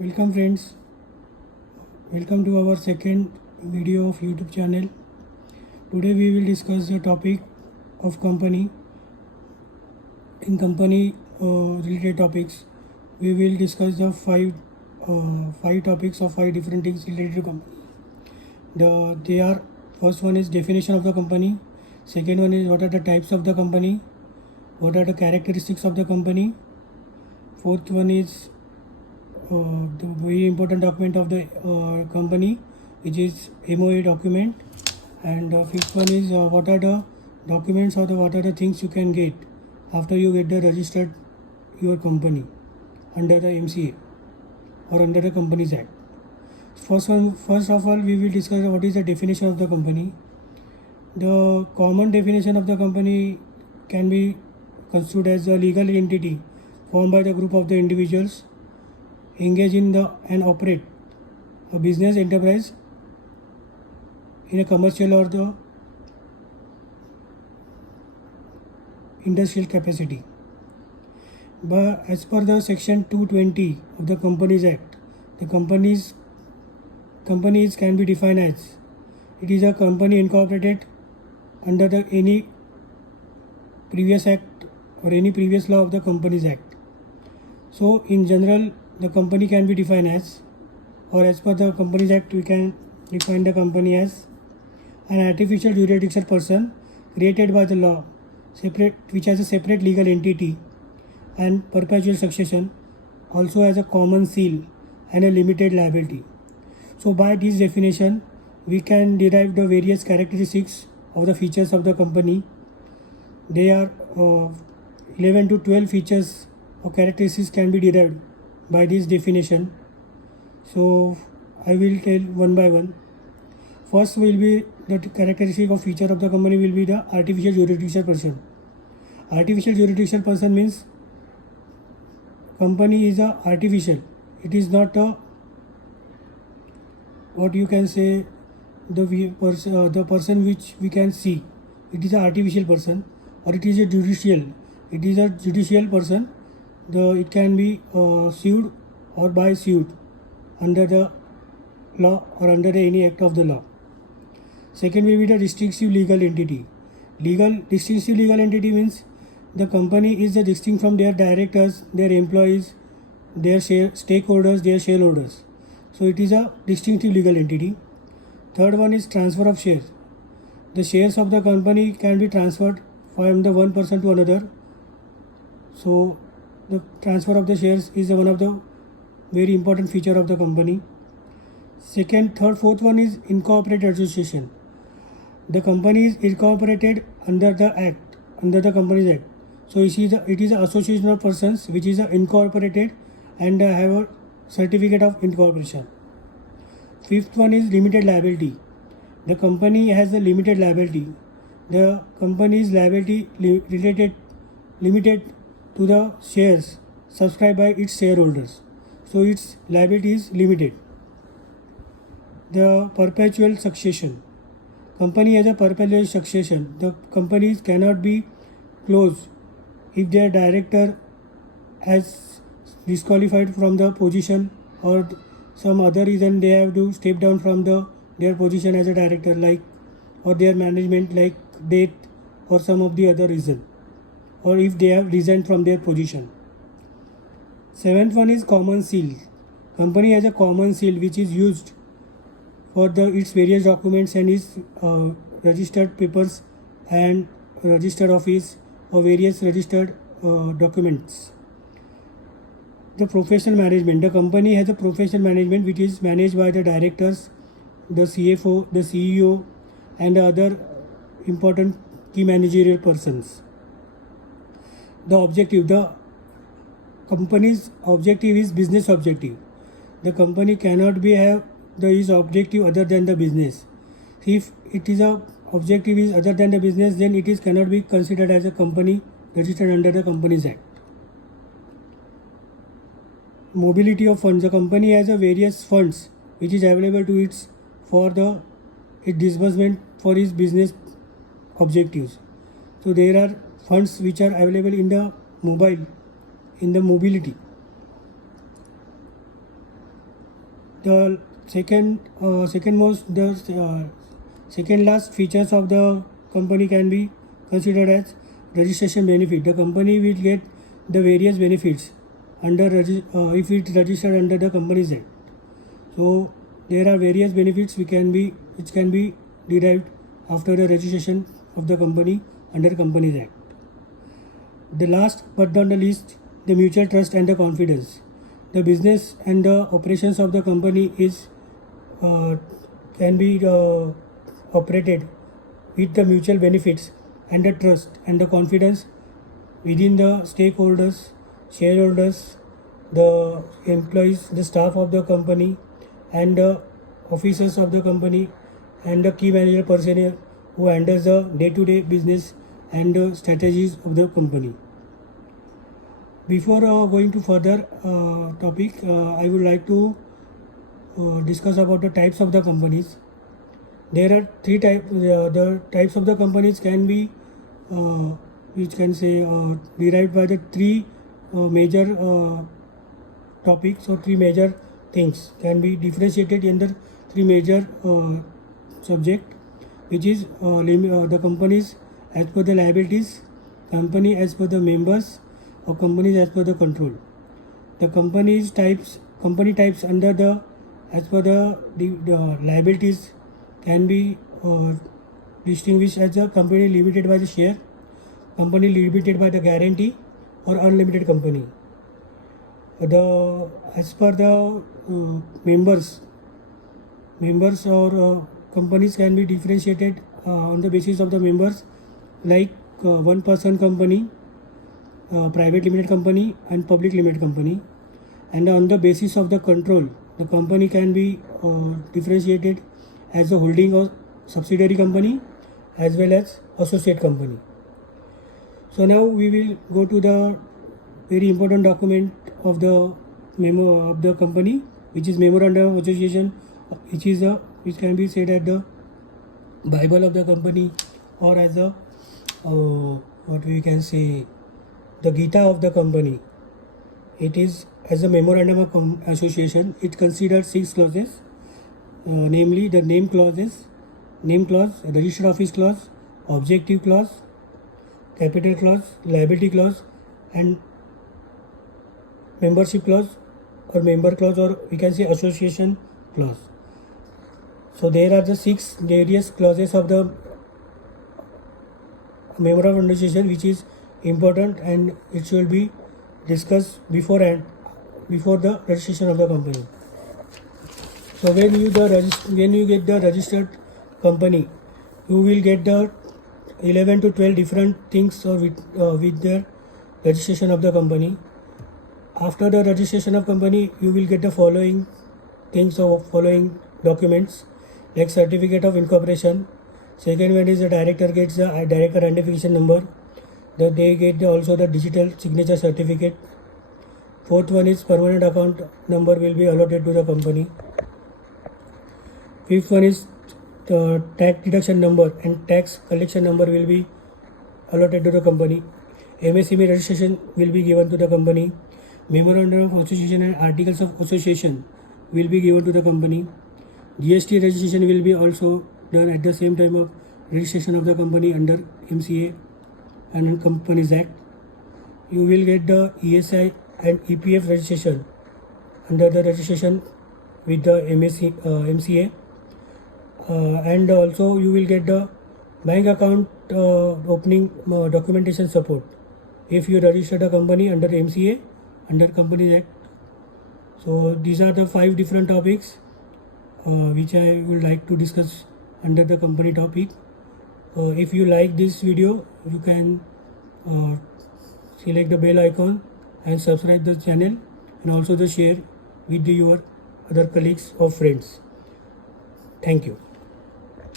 Welcome friends, welcome to our second video of YouTube channel. Today we will discuss the topic of company. In company related topics, we will discuss the five topics of five different things related to company. They are: first one is definition of the company, second one is what are the types of the company, what are the characteristics of the company, fourth one is the very important document of the company, which is MOA document, and fifth one is what are the documents or what are the things you can get after you get the registered your company under the MCA or under the Companies Act. First of all, we will discuss what is the definition of the company. The common definition of the company can be construed as a legal entity formed by the group of the individuals engage in and operate a business enterprise in a commercial or the industrial capacity. But as per the section 220 of the Companies Act, the companies can be defined as it is a company incorporated under the any previous act or any previous law of the Companies Act. So in general, the company can be defined as, or as per the Companies Act, we can define the company as an artificial jurisdictional person created by the law, which has a separate legal entity and perpetual succession, also has a common seal and a limited liability. So by this definition, we can derive the various characteristics of the features of the company. They are 11 to 12 features or characteristics can be derived by this definition. So I will tell one by one. First will be the characteristic of feature of the company will be the artificial jurisdictional person. Artificial jurisdictional person means company is a artificial. It is not a what you can say the person which we can see. It is an artificial person, or it is a judicial. It is a judicial person. It can be sued or by sued under the law or under any act of the law. Second will be the distinctive legal entity. Distinctive legal entity means the company is distinct from their directors, their employees, their stakeholders, their shareholders. So it is a distinctive legal entity. Third one is transfer of shares. The shares of the company can be transferred from the one person to another. So the transfer of the shares is one of the very important feature of the company. Second, third, fourth one is incorporated association. The company is incorporated under the Act, under the Companies Act. So it is an association of persons which is incorporated and have a certificate of incorporation. Fifth one is limited liability. The company has a limited liability. The company's liability limited to the shares subscribed by its shareholders. So its liability is limited. The perpetual succession. Company has a perpetual succession. The companies cannot be closed if their director has disqualified from the position or some other reason they have to step down from their position as a director, like, or their management, like death or some of the other reason, or if they have resigned from their position. Seventh one is common seal. Company has a common seal which is used for its various documents and its registered papers and registered office or various registered documents. The professional management. The company has a professional management which is managed by the directors, the CFO, the CEO, and the other important key managerial persons. The objective. The company's objective is business objective. The company cannot have its objective other than the business. If it is a objective is other than the business, then it cannot be considered as a company registered under the Companies Act. Mobility of funds. The company has a various funds which is available to its disbursement for its business objectives. So there are funds which are available in the mobility. The second last features of the company can be considered as registration benefit. The company will get the various benefits under if it registered under the Companies Act. So there are various benefits which can be derived after the registration of the company under Companies Act. The last but not the least, the mutual trust and the confidence. The business and the operations of the company can be operated with the mutual benefits and the trust and the confidence within the stakeholders, shareholders, the employees, the staff of the company, and the officers of the company, and the key manager personnel who handles the day-to-day business and the strategies of the company. Before going to further topic, I would like to discuss about the types of the companies. There are three types. The types of the companies can be, which can say, derived by the three major topics or three major things, can be differentiated in the three major subject, which is the companies as per the liabilities, company as per the members, or companies as per the control. The company types under the as per the liabilities can be distinguished as a company limited by the share, company limited by the guarantee, or unlimited company. As per the members or companies can be differentiated on the basis of the members, like one person company, private limited company, and public limited company. And on the basis of the control, the company can be differentiated as a holding or subsidiary company as well as associate company. So now we will go to the very important document of the memo of the company, which is Memorandum of Association, which can be said as the Bible of the company, or as a what we can say, the Gita of the company. It is as a Memorandum of Association. It considers 6 clauses, namely the name clause, registered office clause, objective clause, capital clause, liability clause, and membership clause or member clause, or we can say association clause. So there are the 6 various clauses of the Memorandum of Association, which is important, and it should be discussed before the registration of the company. So when you get the registered company, you will get the 11 to 12 different things with the registration of the company. After the registration of company, you will get the following things or following documents, like certificate of incorporation. Second one is the director gets the director identification number. They get also the digital signature certificate. Fourth one is permanent account number will be allotted to the company. Fifth one is the tax deduction number and tax collection number will be allotted to the company. MSME registration will be given to the company. Memorandum of Association and Articles of Association will be given to the company. GST registration will be also done at the same time of registration of the company under MCA and Companies Act. You will get the ESI and EPF registration under the registration with the MCA, and also you will get the bank account opening documentation support if you register the company under MCA under Companies Act. So these are the 5 different topics which I would like to discuss under the company topic. If you like this video, you can select the bell icon and subscribe the channel, and also the share with your other colleagues or friends. Thank you.